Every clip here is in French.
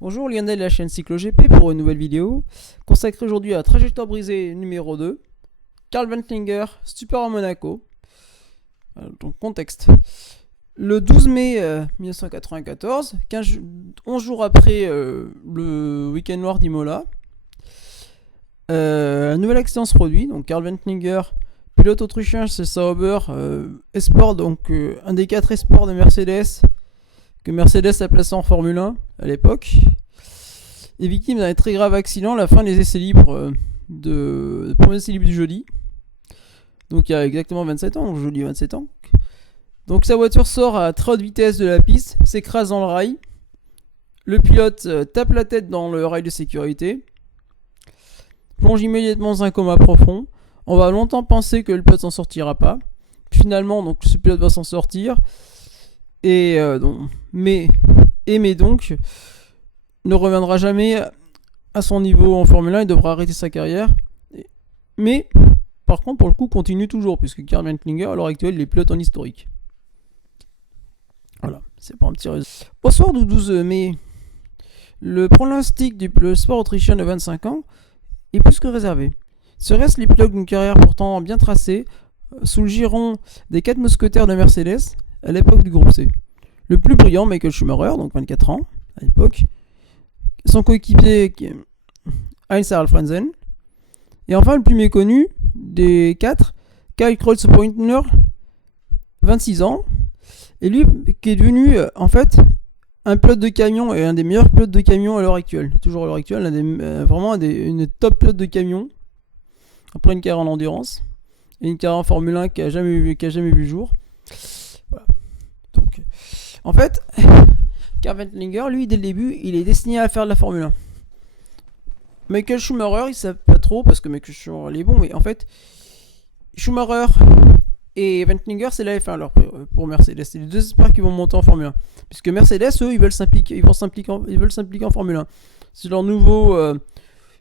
Bonjour, Lionel de la chaîne CycloGP pour une nouvelle vidéo consacrée aujourd'hui à Trajectoire brisée numéro 2, Karl Wendlinger, stupeur à Monaco. Donc contexte. Le 12 mai 1994, 11 jours après le week-end noir d'Imola, un nouvel accident se produit. Donc Karl Wendlinger, pilote autrichien chez Sauber, Esport, donc un des 4 esports de Mercedes, que Mercedes a placé en Formule 1 à l'époque, est victime d'un très grave accident à la fin des essais libres de premier essai libre du jeudi. Donc il y a exactement 27 ans, donc jeudi 27 ans. Donc sa voiture sort à très haute vitesse de la piste, s'écrase dans le rail. Le pilote tape la tête dans le rail de sécurité, plonge immédiatement dans un coma profond. On va longtemps penser que le pilote s'en sortira pas. Finalement, donc ce pilote va s'en sortir. Et mais donc ne reviendra jamais à son niveau en Formule 1, il devra arrêter sa carrière. Mais par contre, pour le coup, continue toujours, puisque Karl Wendlinger, à l'heure actuelle, il est pilote en historique. Voilà, c'est pour un petit résumé. Au soir du 12 mai, le pronostic du sport autrichien de 25 ans est plus que réservé. Serait-ce l'épilogue d'une carrière pourtant bien tracée, sous le giron des 4 mousquetaires de Mercedes, à l'époque du groupe C. Le plus brillant, Michael Schumacher, donc 24 ans à l'époque, son coéquipier Heinz-Harald Frentzen, et enfin le plus méconnu des 4, Kyle Kreuzpointner, 26 ans, et lui qui est devenu en fait un pilote de camion et un des meilleurs pilotes de camion à l'heure actuelle. Toujours à l'heure actuelle, une top pilote de camion, après une carrière en endurance, et une carrière en Formule 1 qui a jamais vu le jour. Voilà. Donc, en fait, Karl Wendlinger, lui, dès le début, il est destiné à faire de la Formule 1. Michael Schumacher, il ne sait pas trop, parce que Michael Schumacher, il est bon, mais en fait, Schumacher et Wendlinger, c'est la F1 alors, pour Mercedes. C'est les deux espoirs qui vont monter en Formule 1. Puisque Mercedes, eux, ils veulent s'impliquer en Formule 1. C'est leur nouveau...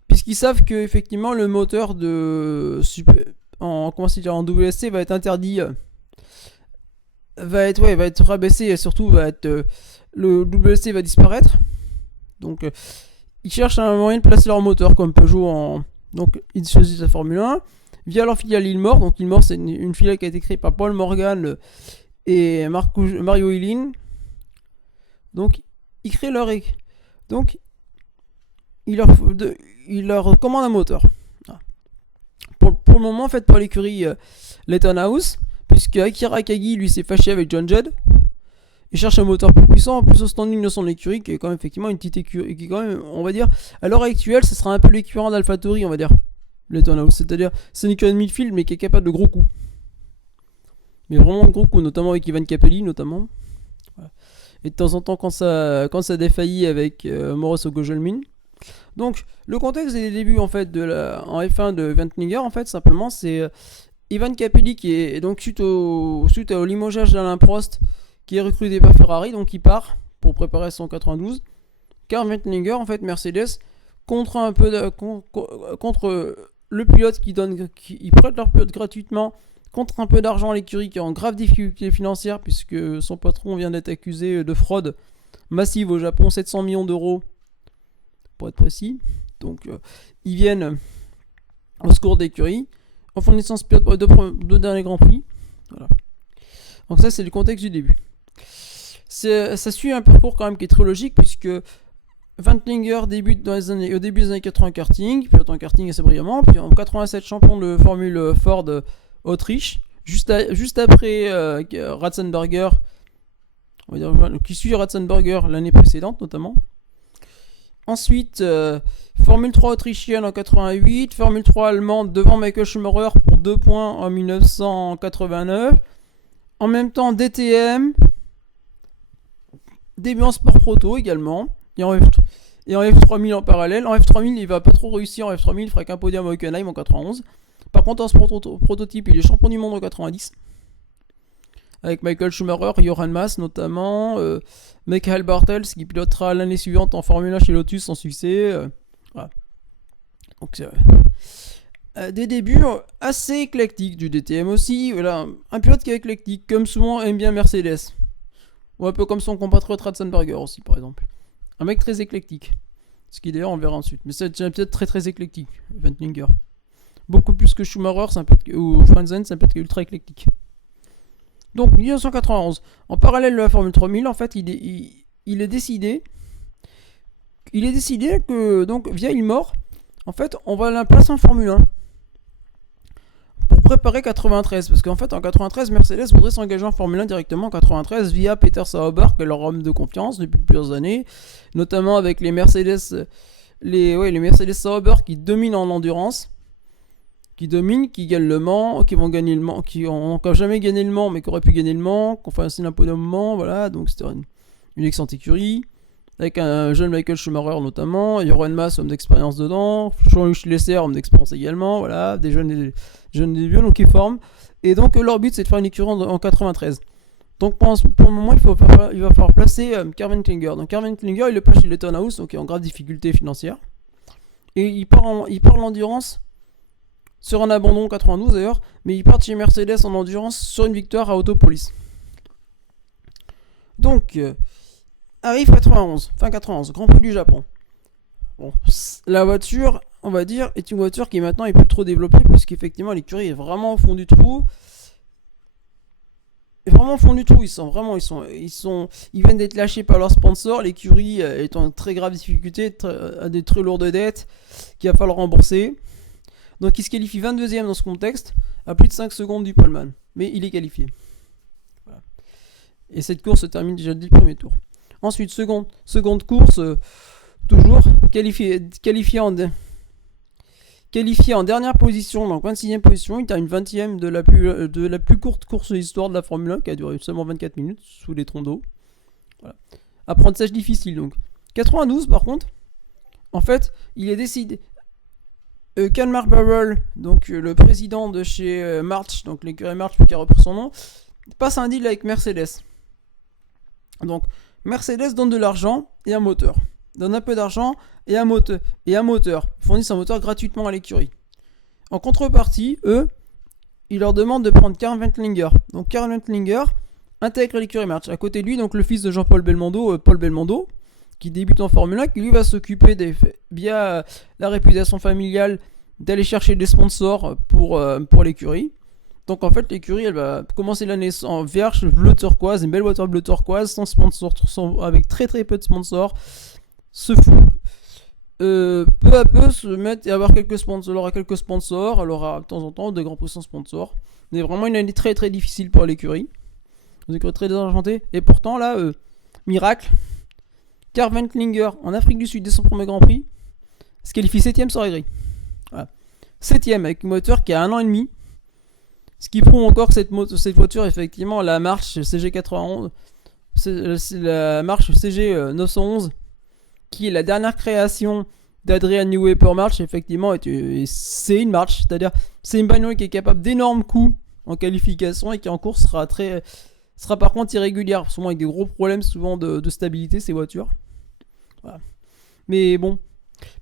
puisqu'ils savent que effectivement le moteur en WSC va être interdit... va être rabaissé et surtout le WC va disparaître. Donc ils cherchent un moyen de placer leur moteur comme Peugeot donc ils choisissent la Formule 1 via leur filiale Ilmor. Donc Ilmor, c'est une filiale qui a été créée par Paul Morgan et Mario Illin. Donc ils créent donc ils leur commandent un moteur. Pour le moment, fait par l'écurie Leyton House, puisque Akira Akagi lui s'est fâché avec John Judd. Il cherche un moteur plus puissant, en plus au standing de son écurie, qui est quand même effectivement une petite écurie, qui est quand même, on va dire, à l'heure actuelle, ce sera un peu l'équivalent d'AlphaTauri, on va dire, Leyton House. C'est-à-dire, c'est une écurie de midfield, mais qui est capable de gros coups. Mais vraiment de gros coups, notamment avec Ivan Capelli, notamment. Voilà. Et de temps en temps, quand ça défaillit avec Mauricio Gugelmin. Donc, le contexte des débuts, en fait, en F1 de Wendlinger, en fait, simplement, c'est... Ivan Capelli qui est donc suite au limogeage d'Alain Prost qui est recruté par Ferrari, donc il part pour préparer son 92. Karl Wendlinger, en fait, Mercedes contre le pilote qui prête leur pilote gratuitement, contre un peu d'argent à l'écurie qui est en grave difficulté financière puisque son patron vient d'être accusé de fraude massive au Japon, 700 millions d'euros pour être précis. Donc ils viennent au secours d'écurie en fournissant ce pilote pour les deux derniers Grands Prix. Voilà. Donc ça, c'est le contexte du début. Ça suit un parcours quand même qui est très logique, puisque Wendlinger débute au début des années 80 karting, pilote en karting assez brillamment, puis en 87 champion de Formule Ford Autriche, juste après Ratzenberger, on va dire, qui suit Ratzenberger l'année précédente notamment. Ensuite, Formule 3 autrichienne en 88, Formule 3 allemande devant Michael Schumacher pour 2 points en 1989. En même temps, DTM, début en sport proto également, et en F3000 en parallèle. En F3000, il va pas trop réussir. En F3000, il fera qu'un podium à Hockenheim en 91. Par contre, en sport prototype, il est champion du monde en 90. Avec Michael Schumacher, Johan Mass notamment, Michael Bartels qui pilotera l'année suivante en Formule 1 chez Lotus sans succès. Voilà. Donc des débuts assez éclectiques du DTM aussi. Voilà, un pilote qui est éclectique, comme souvent aime bien Mercedes. Ou un peu comme son compatriote Ratzenberger aussi par exemple. Un mec très éclectique. Ce qui d'ailleurs on verra ensuite. Mais c'est un pilote très très éclectique, Wendlinger. Beaucoup plus que Schumacher, ou Frentzen, c'est un pilote qui est ultra éclectique. Donc 1991, en parallèle de la Formule 3000, en fait, il est décidé que donc via Ilmore, en fait, on va la placer en Formule 1 pour préparer 93, parce qu'en fait en 93 Mercedes voudrait s'engager en Formule 1 directement en 93 via Peter Sauber, qui est leur homme de confiance depuis plusieurs années, notamment avec les Mercedes Sauber qui dominent en endurance, qui gagnent le Mans, qui vont gagner le Mans, qui ont encore jamais gagné le Mans mais qui auraient pu gagner le Mans, qui ont fait un signe un peu de moment, voilà, donc c'était une excellente écurie. Avec un jeune Michael Schumacher notamment, Jochen Mass, homme d'expérience dedans, Jean-Luc Lesser, homme d'expérience également, voilà, des jeunes et vieux qui forment. Et donc leur but c'est de faire une écurie en 93. Donc pour le moment il va falloir placer Karl Wendlinger. Donc Karl Wendlinger il le place chez Lettonhaus, donc il est en grave difficulté financière. Et il part l'endurance sur un abandon en 92 d'ailleurs, mais il part chez Mercedes en endurance sur une victoire à Autopolis. Donc... arrive 91, fin 91, Grand Prix du Japon. Bon, la voiture, on va dire, est une voiture qui maintenant est plus trop développée, puisqu'effectivement l'écurie est vraiment au fond du trou. Ils viennent d'être lâchés par leur sponsor. L'écurie est en très grave difficulté, a des très lourdes dettes qu'il va falloir rembourser. Donc il se qualifie 22ème dans ce contexte, à plus de 5 secondes du poleman. Mais il est qualifié. Voilà. Et cette course se termine déjà dès le premier tour. Ensuite, seconde course, toujours qualifié en dernière position, donc 26e position. Il termine 20e de la plus courte course de l'histoire de la Formule 1, qui a duré seulement 24 minutes sous les troncs d'eau. Voilà. Apprentissage difficile donc. 92 par contre, en fait, il est décidé. Kalmar Barrel, donc le président de chez March, donc l'écurie March qui a repris son nom, passe un deal avec Mercedes. Donc Mercedes donne de l'argent et un moteur. Donne un peu d'argent et un moteur. Ils fournissent un moteur gratuitement à l'écurie. En contrepartie, eux, ils leur demandent de prendre Karl Wendlinger. Donc Karl Wendlinger intègre l'écurie March. À côté de lui, donc le fils de Jean-Paul Belmondo, Paul Belmondo, qui débute en Formule 1, qui lui va s'occuper via la réputation familiale d'aller chercher des sponsors pour l'écurie. Donc en fait l'écurie elle va commencer l'année en vierge bleu turquoise, une belle voiture bleu turquoise, sans sponsor, avec très très peu de sponsors. Peu à peu se mettre et avoir quelques sponsors. Elle aura quelques sponsors, elle aura de temps en temps des grands prix sans sponsors. Mais vraiment une année très très difficile pour l'écurie. Une écurie très désargentée. Et pourtant là, miracle, Karl Wendlinger en Afrique du Sud dès son premier Grand Prix se qualifie 7ème sur la grille. Voilà. 7ème avec une moteur qui a 1 an et demi. Ce qui prouve encore que cette voiture, effectivement, la marche CG91, c'est la marche CG 911, qui est la dernière création d'Adrian Newey pour March, effectivement, c'est une marche, c'est-à-dire c'est une bagnole qui est capable d'énormes coups en qualification et qui en course sera par contre irrégulière, souvent avec des gros problèmes souvent de stabilité ces voitures. Voilà. Mais bon,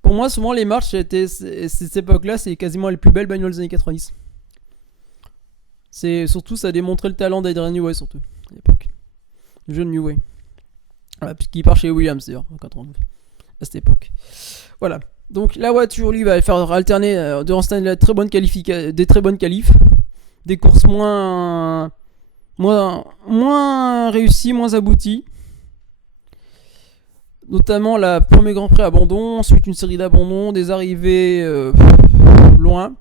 pour moi, souvent les marches, cette époque-là, c'est quasiment les plus belles bagnoles des années 90. C'est surtout, ça a démontré le talent d'Adrian Newey, surtout à l'époque. Le jeune Newey. Voilà, puisqu'il part chez Williams d'ailleurs, en 89, à cette époque. Voilà. Donc la voiture, lui, va faire alterner durant cette année des très bonnes qualifs, des courses moins réussies, moins abouties. Notamment la premier Grand Prix abandon, ensuite une série d'abandons, des arrivées loin.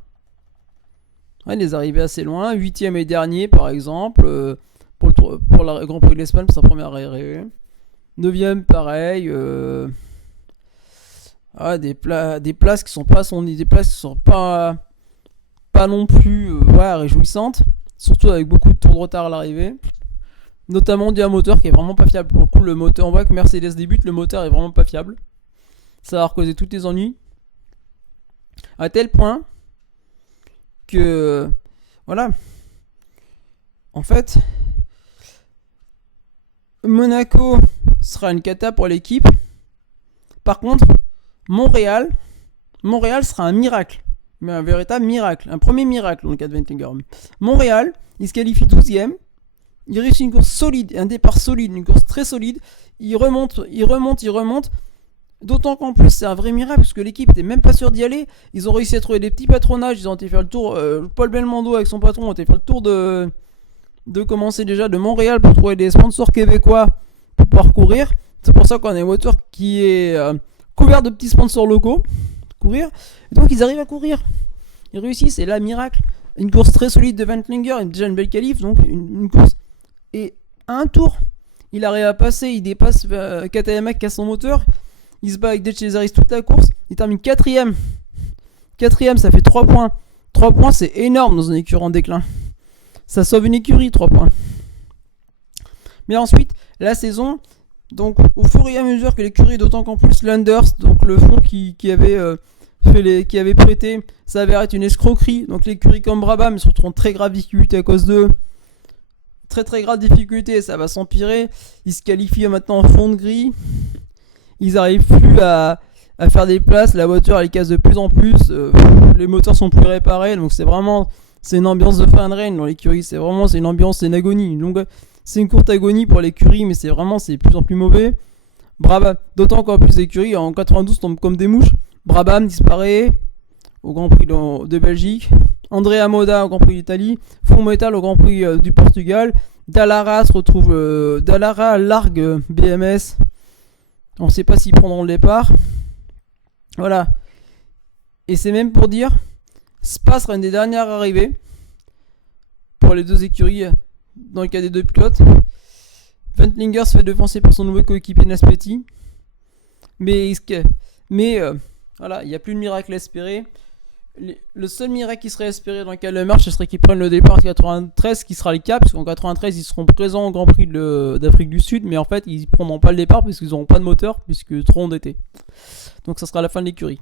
Ouais, des arrivées assez loin, 8ème et dernier par exemple, pour le Grand Prix de l'Espagne, pour sa première arrivée. 9ème pareil, des places qui sont pas non plus réjouissantes, surtout avec beaucoup de tours de retard à l'arrivée. Notamment dû à un moteur qui est vraiment pas fiable. Pour le coup, le moteur, on voit que Mercedes débute, le moteur est vraiment pas fiable. Ça va causer tous les ennuis. À tel point que, voilà, en fait, Monaco sera une cata pour l'équipe. Par contre, Montréal sera un miracle. Mais un véritable miracle. Un premier miracle dans le cas de Wendlinger. Montréal, il se qualifie 12ème. Il réussit une course solide, un départ solide, une course très solide. Il remonte. D'autant qu'en plus, c'est un vrai miracle, parce que l'équipe était même pas sûre d'y aller. Ils ont réussi à trouver des petits patronages. Ils ont été faire le tour. Paul Belmondo avec son patron ont été faire le tour de commencer déjà de Montréal pour trouver des sponsors québécois pour pouvoir courir. C'est pour ça qu'on a une voiture qui est couverte de petits sponsors locaux. Courir. Et donc ils arrivent à courir. Ils réussissent, et là, miracle. Une course très solide de Ventlinger, déjà une belle qualif, donc une course. Et à un tour, il arrive à passer, il dépasse KTM qui a son moteur. Il se bat avec Dave Cesaris toute la course. Il termine 4ème. 4ème, ça fait 3 points. 3 points, c'est énorme dans une écurie en déclin. Ça sauve une écurie, 3 points. Mais ensuite, la saison, donc au fur et à mesure que l'écurie, d'autant qu'en plus Landers, donc le fonds qui avait prêté, ça avait être une escroquerie. Donc l'écurie comme Brabham se retrouve en très grave difficulté à cause d'eux. Très très grave difficulté, ça va s'empirer. Ils se qualifient maintenant en fond de grille. Ils arrivent plus à faire des places, la voiture elle casse de plus en plus, les moteurs sont plus réparés, donc c'est une ambiance de fin de règne dans l'écurie, c'est une ambiance, c'est une agonie, c'est une courte agonie pour l'écurie, mais c'est de plus en plus mauvais. Brabham, d'autant qu'en plus l'écurie en 92 tombe comme des mouches. Brabham disparaît au Grand Prix de Belgique, Andrea Moda au Grand Prix d'Italie, Metal au Grand Prix du Portugal, Dallara largue BMS. On ne sait pas s'ils prendront le départ. Voilà. Et c'est même pour dire, Spa sera une des dernières arrivées pour les deux écuries dans le cas des deux pilotes. Ventlinger se fait devancer par son nouveau coéquipier Naspetti. Mais voilà, il n'y a plus de miracle à espérer. Le seul miracle qui serait espéré dans le cas de la marche, ce serait qu'ils prennent le départ de 93, qui sera le cas, parce qu'en 93 ils seront présents au Grand Prix d'Afrique du Sud, mais en fait ils ne prendront pas le départ puisqu'ils n'auront pas de moteur, puisque trop endettés. Donc ça sera la fin de l'écurie.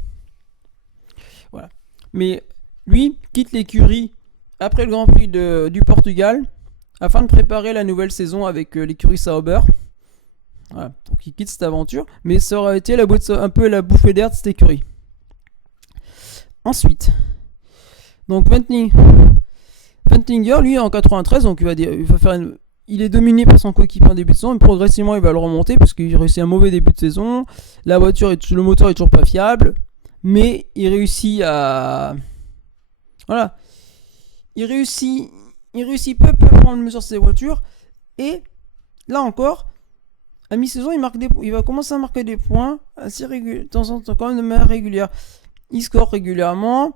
Voilà. Mais lui quitte l'écurie après le Grand Prix du Portugal afin de préparer la nouvelle saison avec l'écurie Sauber. Voilà. Donc il quitte cette aventure, mais ça aurait été un peu la bouffée d'air de cette écurie. Ensuite, donc Ventlinger, lui en 93, donc il est dominé par son coéquipier en début de saison, mais progressivement il va le remonter parce qu'il réussit un mauvais début de saison. Le moteur est toujours pas fiable, mais il réussit à, voilà, il réussit peu à prendre le mesure de ses voitures, et là encore, à mi-saison il va commencer à marquer des points assez réguliers, de temps en temps quand même de manière régulière. Il score régulièrement,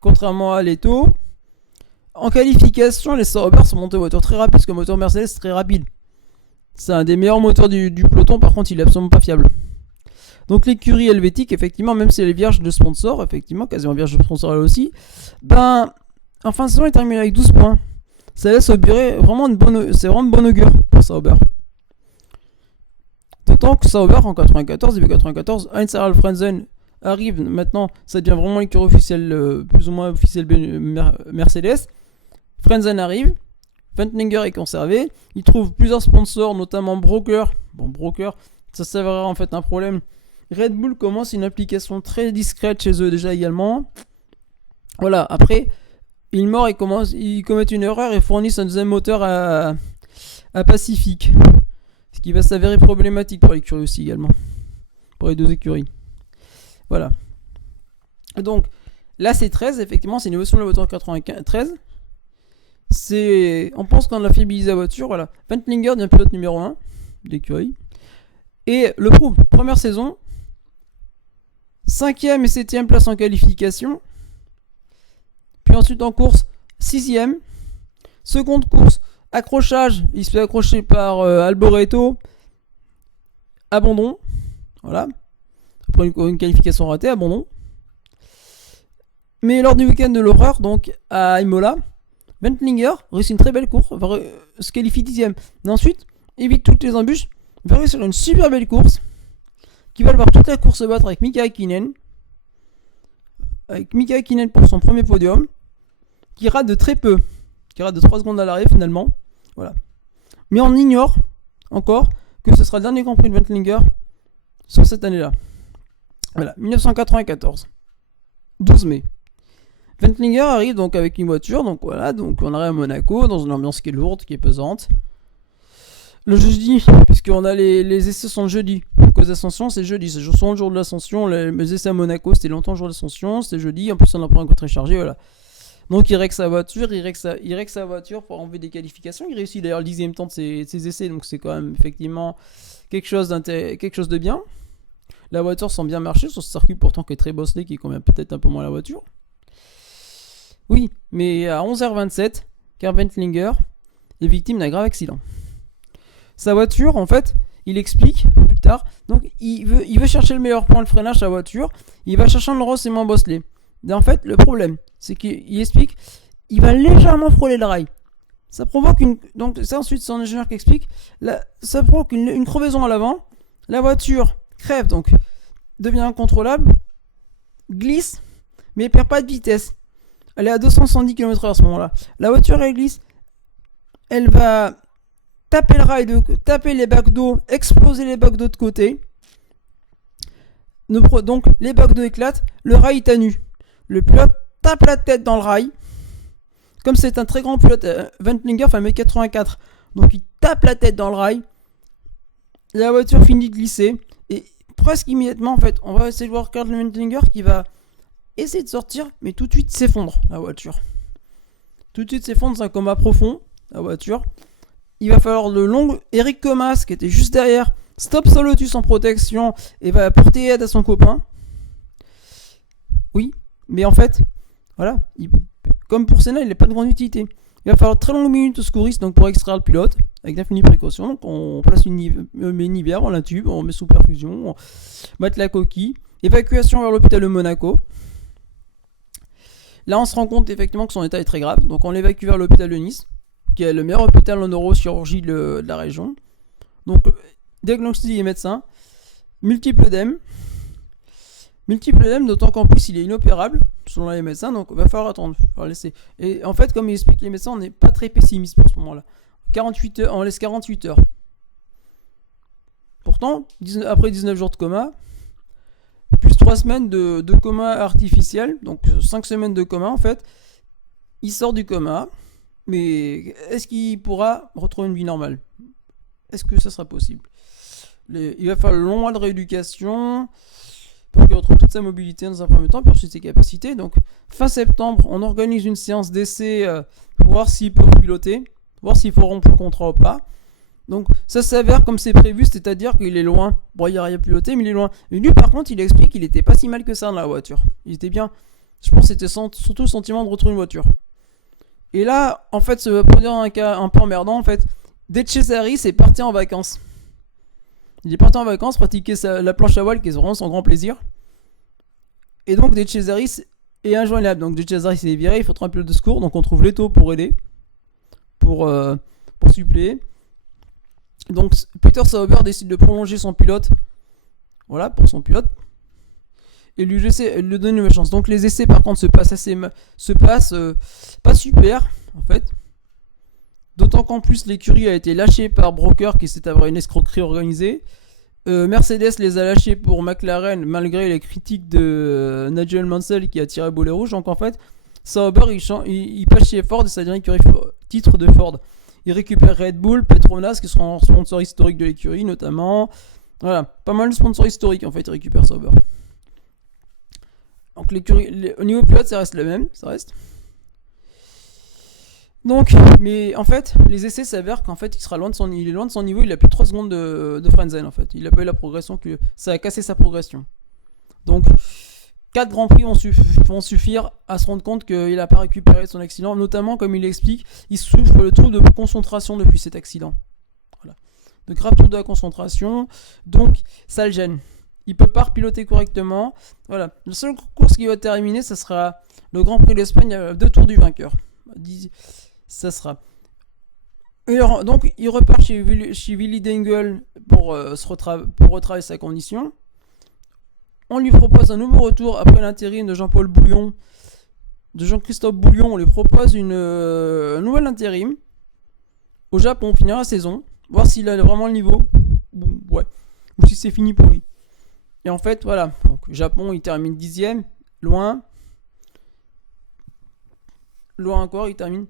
contrairement à Leto. En qualification, les Sauber sont montés aux voitures très rapides, parce que le moteur Mercedes est très rapide. C'est un des meilleurs moteurs du peloton, par contre il est absolument pas fiable. Donc l'écurie helvétique, effectivement, même si elle est vierge de sponsor, effectivement, quasiment vierge de sponsor elle aussi, en fin de saison il termine avec 12 points. Ça laisse augurer c'est vraiment de bon augure pour Sauber. D'autant que Sauber en 94, début 94, Heinz-Harald Frentzen arrive maintenant, ça devient vraiment l'écurie officielle, plus ou moins officielle Mercedes. Frentzen arrive, Ventlinger est conservé, il trouve plusieurs sponsors, notamment Broker. Bon, Broker, ça s'avérera en fait un problème. Red Bull commence une application très discrète chez eux déjà également. Voilà, après, ils commettent une erreur et fournissent un deuxième moteur à Pacific. Ce qui va s'avérer problématique pour l'écurie aussi également. Pour les deux écuries. Voilà. Donc, là c'est 13, effectivement, c'est une évolution de la voiture 93. On pense qu'on a fiabilisé la voiture, voilà. Ventlinger devient pilote numéro 1 de l'écurie. Et le prouve, première saison, 5ème et 7ème place en qualification. Puis ensuite en course, 6ème. Seconde course, accrochage, il se fait accrocher par Alboreto. Abandon. Voilà. Après une qualification ratée, abandon. Mais lors du week-end de l'horreur, donc à Imola, Ventlinger réussit une très belle course, se qualifie 10ème. Et ensuite, évite toutes les embûches, va réussir une super belle course, qui va le voir toute la course se battre avec Mika Häkkinen. Avec Mika Häkkinen pour son premier podium, qui rate de très peu, qui rate de 3 secondes à l'arrêt finalement. Voilà. Mais on ignore encore que ce sera le dernier Grand Prix de Ventlinger sur cette année-là. Voilà, 1994, 12 mai. Ventlinger arrive donc avec une voiture, donc voilà, donc on arrive à Monaco dans une ambiance qui est lourde, qui est pesante. Le jeudi, puisqu'on a les essais sont le jeudi, les ascensions, c'est jeudi. C'est souvent le jour de l'ascension. Les essais à Monaco, c'était longtemps le jour de l'ascension. C'était jeudi. En plus, on a pris un coup très chargé. Voilà. Donc, il règle sa voiture. Il règle sa voiture pour enlever des qualifications. Il réussit d'ailleurs le 10e temps de ses essais. Donc, c'est quand même effectivement quelque chose de bien. La voiture semble bien marcher sur ce circuit pourtant qui est très bosselé, qui convient peut-être un peu moins à la voiture. Oui, mais à 11h27, Karl Wendlinger est victime d'un grave accident. Sa voiture, en fait, il explique plus tard, donc il veut chercher le meilleur point de freinage sa voiture, il va chercher un endroit où c'est moins bosselé. Et en fait, le problème, c'est qu'il explique, il va légèrement frôler le rail. Ça provoque donc c'est ensuite son ingénieur qui explique, ça provoque une crevaison à l'avant, la voiture crève, donc devient incontrôlable, glisse, mais elle perd pas de vitesse. Elle est à 270 km/h à ce moment-là. La voiture elle glisse, elle va taper le rail, taper les bacs d'eau, exploser les bacs d'eau de côté. Donc les bacs d'eau éclatent, le rail est à nu. Le pilote tape la tête dans le rail. Comme c'est un très grand pilote, Wendlinger fait 1m84, donc il tape la tête dans le rail. La voiture finit de glisser et presque immédiatement, en fait, on va essayer de voir Karl Wendlinger qui va essayer de sortir, mais tout de suite s'effondre la voiture. Tout de suite s'effondre, c'est un coma profond la voiture. Il va falloir le long Eric Comas qui était juste derrière, stop son Lotus en protection et va apporter aide à son copain. Oui, mais en fait, voilà, comme pour Senna, il n'a pas de grande utilité. Il va falloir de très longues minutes au secouriste donc pour extraire le pilote avec d'infinies précautions. Donc on place une nivière, on l'intube, on met sous perfusion, on met la coquille. Évacuation vers l'hôpital de Monaco. Là, on se rend compte effectivement que son état est très grave. Donc on l'évacue vers l'hôpital de Nice, qui est le meilleur hôpital en neurochirurgie de la région. Donc diagnostic des médecins, multiples œdèmes, d'autant qu'en plus il est inopérable selon les médecins, donc il va falloir attendre, laisser. Et en fait, comme il explique les médecins, on n'est pas très pessimiste pour ce moment-là. 48 heures, on laisse 48 heures. Pourtant, après 19 jours de coma, plus 3 semaines de coma artificiel, donc 5 semaines de coma en fait, il sort du coma, mais est-ce qu'il pourra retrouver une vie normale ? Est-ce que ça sera possible ? Il va falloir le long mois de rééducation pour qu'il retrouve toute sa mobilité dans un premier temps, puis ensuite ses capacités. Donc fin septembre, on organise une séance d'essai pour voir s'il peut piloter, voir s'il faut rompre le contrat ou pas. Donc ça s'avère comme c'est prévu, c'est-à-dire qu'il est loin. Bon, il arrive à piloter, mais il est loin. Et lui, par contre, il explique qu'il était pas si mal que ça dans la voiture. Il était bien. Je pense que c'était surtout le sentiment de retrouver une voiture. Et là, en fait, ça va produire un cas un peu emmerdant. En fait, De Cesaris est parti en vacances. Il est parti en vacances, pratiquer la planche à voile, qui est vraiment son grand plaisir. Et donc, De Cesaris est injoignable. Donc, De Cesaris est viré, il faudra un pilote de secours. Donc, on trouve Leto pour aider, pour suppléer. Donc, Peter Sauber décide de prolonger son pilote. Voilà, pour son pilote. Et lui donne une chance. Donc, les essais, par contre, se passent pas super, en fait. D'autant qu'en plus l'écurie a été lâchée par Broker qui s'est avéré une escroquerie organisée. Mercedes les a lâchés pour McLaren malgré les critiques de Nigel Mansell qui a tiré boulet rouge. Donc en fait, Sauber il passe chez Ford et ça devient l'écurie titre de Ford. Il récupère Red Bull, Petronas qui seront sponsors historiques de l'écurie notamment. Voilà, pas mal de sponsors historiques en fait, il récupère Sauber. Donc l'écurie, au niveau pilote ça reste le même, ça reste. Donc, mais en fait, les essais s'avèrent qu'en fait, il est loin de son niveau, il a plus de 3 secondes de Frenzen en fait. Il a pas eu la progression, ça a cassé sa progression. Donc, 4 Grands Prix vont suffire à se rendre compte qu'il n'a pas récupéré son accident, notamment comme il l'explique, il souffre le trouble de concentration depuis cet accident. Voilà. De graves troubles de la concentration, donc ça le gêne. Il peut pas piloter correctement. Voilà. La seule course qui va terminer, ça sera le Grand Prix d'Espagne à 2 tours du vainqueur. Ça sera. Et alors, donc, il repart chez Willy Dengel pour retravailler sa condition. On lui propose un nouveau retour après l'intérim de Jean-Paul Bouillon, de Jean-Christophe Bouillon. On lui propose un nouvel intérim au Japon, on finira la saison, voir s'il a vraiment le niveau, ou si c'est fini pour lui. Et en fait, voilà. Donc, Japon, il termine 10ème, loin encore, il termine.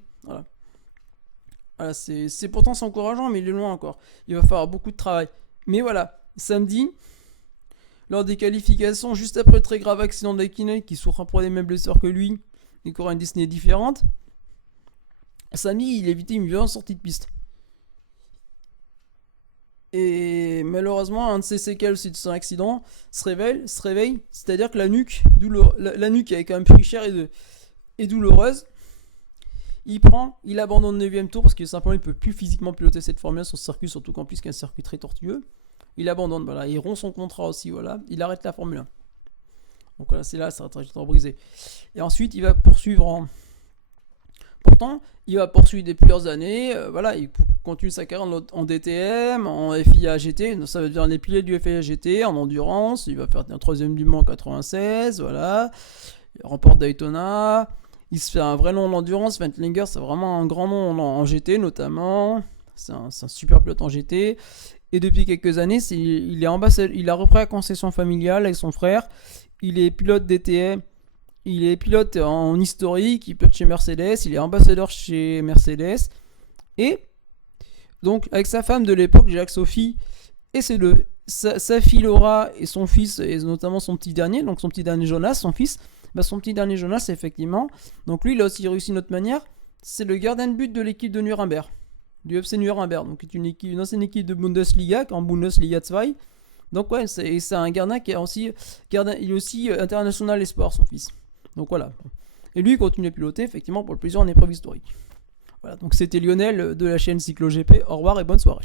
Voilà, c'est pourtant c'est encourageant, mais il est loin encore. Il va falloir beaucoup de travail. Mais voilà, samedi, lors des qualifications, juste après le très grave accident d'Hakkinen, qui souffre pour les mêmes blessures que lui, et qui aura une destinée différente, Sami, il évitait une violente sortie de piste. Et malheureusement, un de ses séquelles suite à son accident se réveille, c'est-à-dire que la nuque, la nuque qui avait quand même pris cher et douloureuse, il abandonne le 9ème tour parce que simplement il ne peut plus physiquement piloter cette Formule 1 sur ce circuit, surtout qu'en plus c'est un circuit très tortueux. Il abandonne, voilà, il rompt son contrat aussi, voilà, il arrête la Formule 1. Donc voilà, c'est là sa trajectoire brisée. Et ensuite, il va poursuivre Pourtant, il va poursuivre depuis plusieurs années, voilà, il continue sa carrière en DTM, en FIA GT, ça va devenir les piliers du FIA GT, en endurance, il va faire un 3ème du Mans en 96, voilà, il remporte Daytona, il se fait un vrai nom en endurance, Ventlinger c'est vraiment un grand nom en GT notamment, c'est un super pilote en GT, et depuis quelques années, il a repris la concession familiale avec son frère, il est pilote DTM, il est pilote en historique, il pilote chez Mercedes, il est ambassadeur chez Mercedes. Et donc avec sa femme de l'époque, Jacques Sophie, et c'est sa fille Laura et son fils, et notamment son petit dernier, donc son petit dernier Jonas, son fils. Son petit dernier Jonas, effectivement. Donc lui, il a aussi réussi d'une autre manière. C'est le gardien de but de l'équipe de Nuremberg, du FC Nuremberg, donc qui est une ancienne équipe de Bundesliga, en Bundesliga 2. Donc ouais, c'est un gardien qui est aussi, il est aussi international espoir, son fils. Donc voilà. Et lui, il continue à piloter, effectivement, pour le plaisir en épreuve historique. Voilà, donc c'était Lionel de la chaîne CycloGP. Au revoir et bonne soirée.